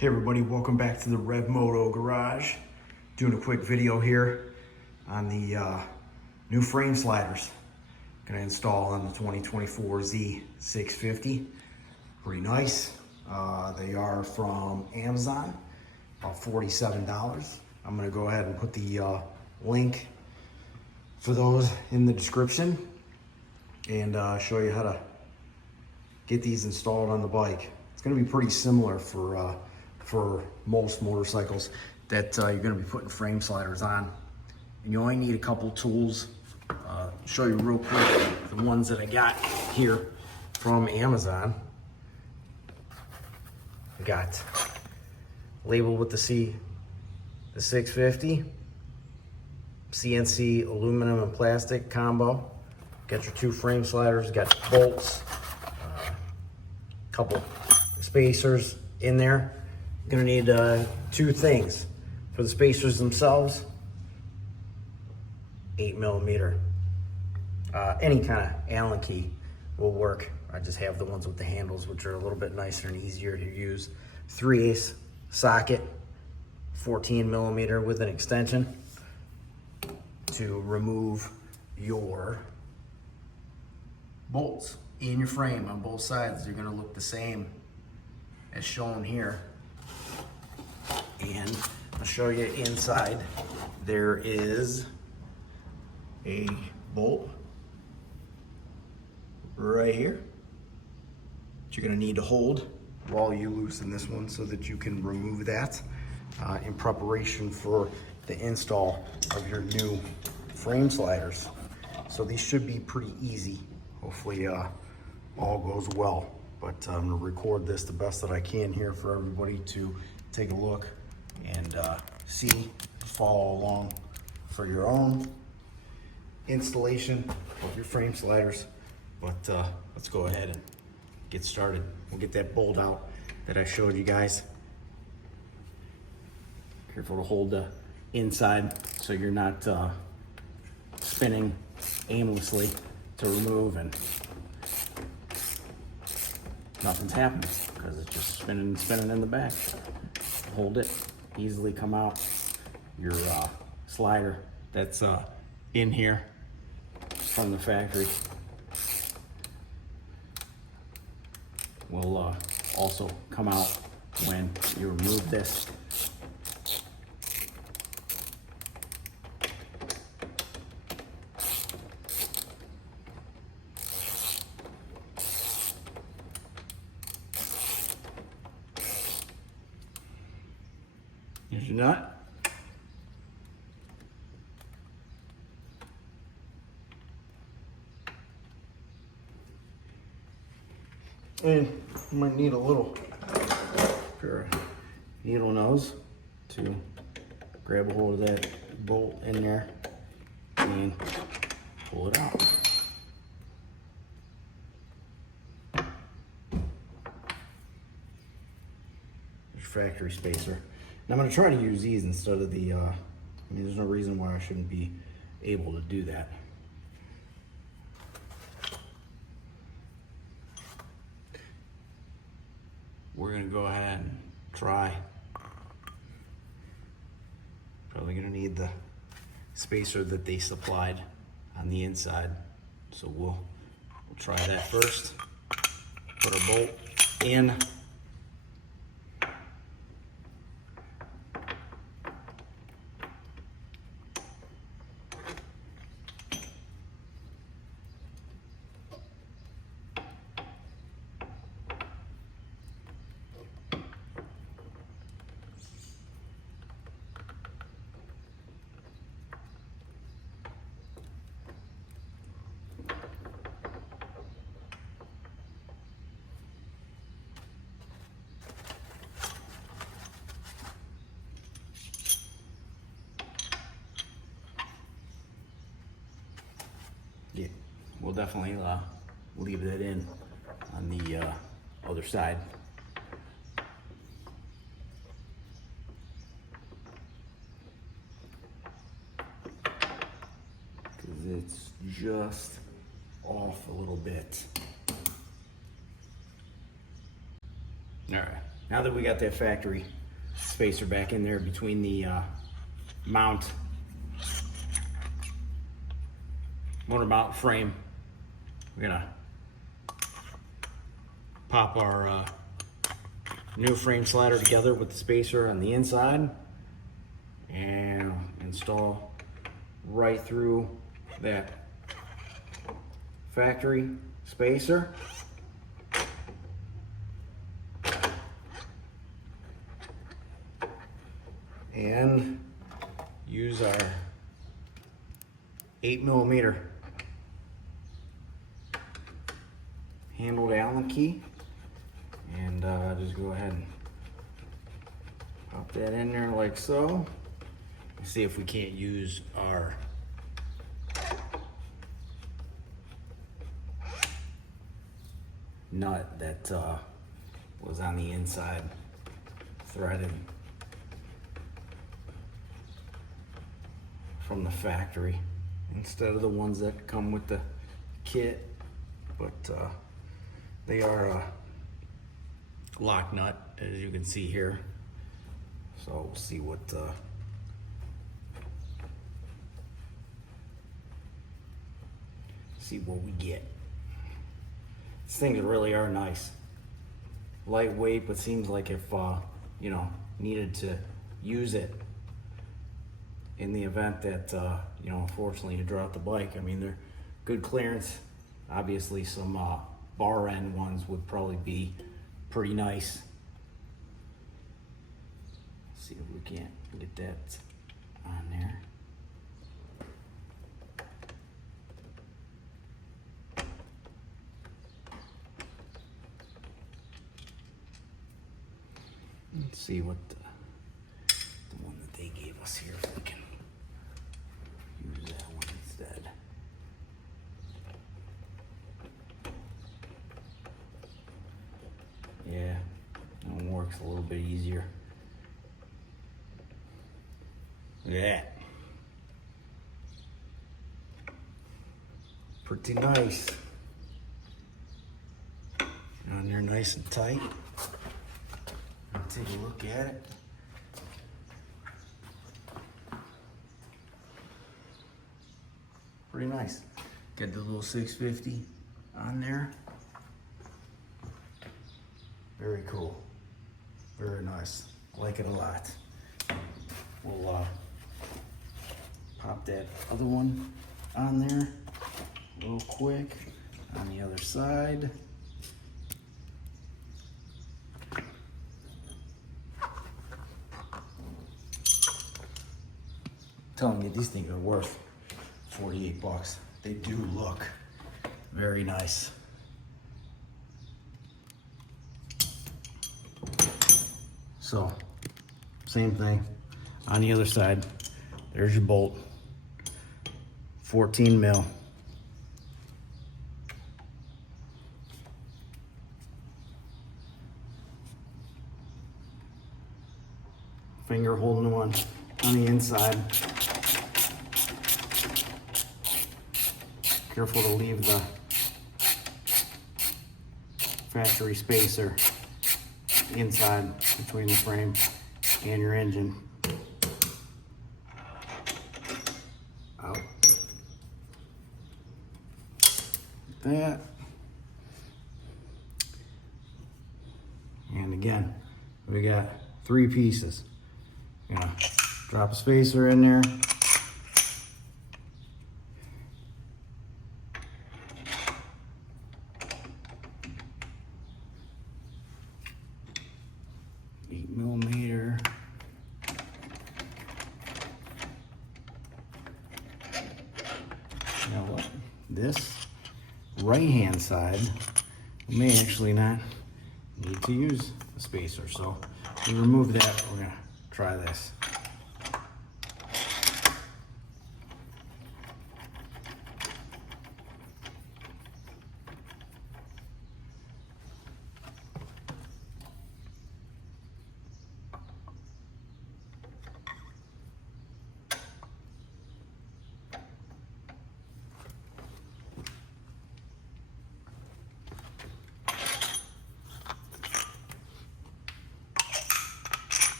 Hey everybody, welcome back to the Rev Moto Garage. Doing a quick video here on the new frame sliders. Gonna install on the 2024 Z650. Pretty nice. They are from Amazon, about $47. I'm gonna go ahead and put the link for those in the description and show you how to get these installed on the bike. It's gonna be pretty similar for most motorcycles that you're gonna be putting frame sliders on. And you only need a couple tools. Show you real quick the ones that I got here from Amazon. I got labeled with the 650, CNC aluminum and plastic combo. Got your two frame sliders, got bolts, couple spacers in there. You're gonna need two things. For the spacers themselves, 8mm. Any kind of Allen key will work. I just have the ones with the handles, which are a little bit nicer and easier to use. 3/8 socket, 14mm with an extension to remove your bolts in your frame on both sides. They're gonna look the same as shown here. And I'll show you inside. There is a bolt right here that you're gonna need to hold while you loosen this one so that you can remove that in preparation for the install of your new frame sliders. So these should be pretty easy. Hopefully all goes well. But I'm gonna record this the best that I can here for everybody to take a look and see, follow along for your own installation of your frame sliders. But let's go ahead and get started. We'll get that bolt out that I showed you guys. Careful to hold the inside so you're not spinning aimlessly to remove and nothing's happening because it's just spinning and spinning in the back. Hold it, easily come out. Your slider that's in here from the factory will also come out when you remove this. Here's your nut. And you might need a little pair of needle nose to grab a hold of that bolt in there and pull it out. There's factory spacer. And I'm gonna try to use these instead of the, I mean, there's no reason why I shouldn't be able to do that. We're gonna go ahead and try. Probably gonna need the spacer that they supplied on the inside. So we'll try that first. Put our bolt in. Yeah, we'll definitely leave that in on the other side. Because it's just off a little bit. All right, now that we got that factory spacer back in there between the motor mount frame, we're gonna pop our new frame slider together with the spacer on the inside and install right through that factory spacer. And use our 8mm handled Allen key and just go ahead and pop that in there like so. Let's see if we can't use our nut that was on the inside threaded from the factory instead of the ones that come with the kit, but they are a lock nut, as you can see here. So we'll see what we get. These things really are nice, lightweight, but seems like if you know, needed to use it in the event that you know, unfortunately you draw out the bike, I mean, they're good clearance. Obviously some bar end ones would probably be pretty nice. Let's see if we can't get that on there. Let's see what the one that they gave us here, if we can use that one instead. Yeah, that one works a little bit easier. Yeah. Pretty nice. On there nice and tight. Take a look at it. Pretty nice. Got the little 650 on there. Very cool. Very nice. Like it a lot. We'll pop that other one on there real quick on the other side. Telling you, these things are worth 48 bucks. They do look very nice. So, same thing on the other side. There's your bolt, 14 mil. Finger holding one on the inside. Careful to leave the factory spacer inside between the frame and your engine. Out. That. And again, we got 3 pieces. Gonna drop a spacer in there. Now what? This right-hand side, we may actually not need to use a spacer. So we remove that. We're gonna try this.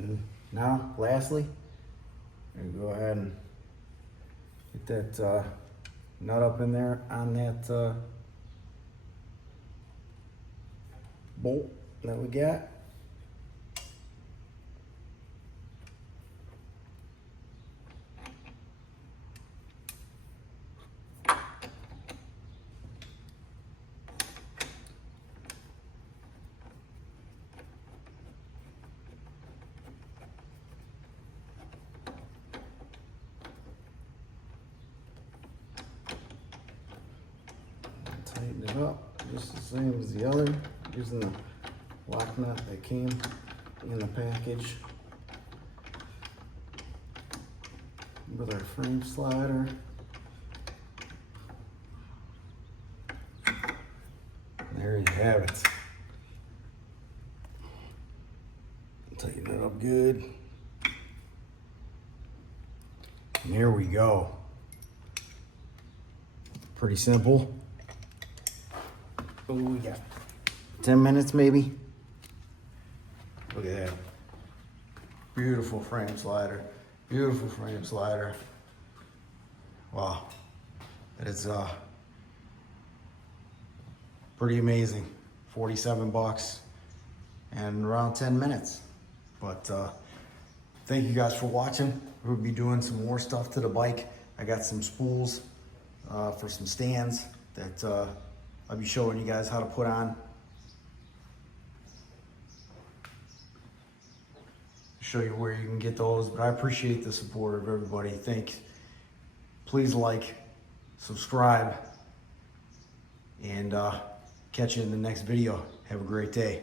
And now, lastly, I'm gonna go ahead and get that nut up in there on that bolt that we got. Tighten it up just the same as the other, using the lock nut that came in the package with our frame slider. There you have it. Tighten it up good. And here we go. Pretty simple. What do we got? 10 minutes maybe? Look at that. Beautiful frame slider. Beautiful frame slider. Wow. It's pretty amazing. 47 bucks and around 10 minutes. But thank you guys for watching. We'll be doing some more stuff to the bike. I got some spools for some stands that I'll be showing you guys how to put on. Show you where you can get those, but I appreciate the support of everybody. Thanks. Please like, subscribe, and catch you in the next video. Have a great day.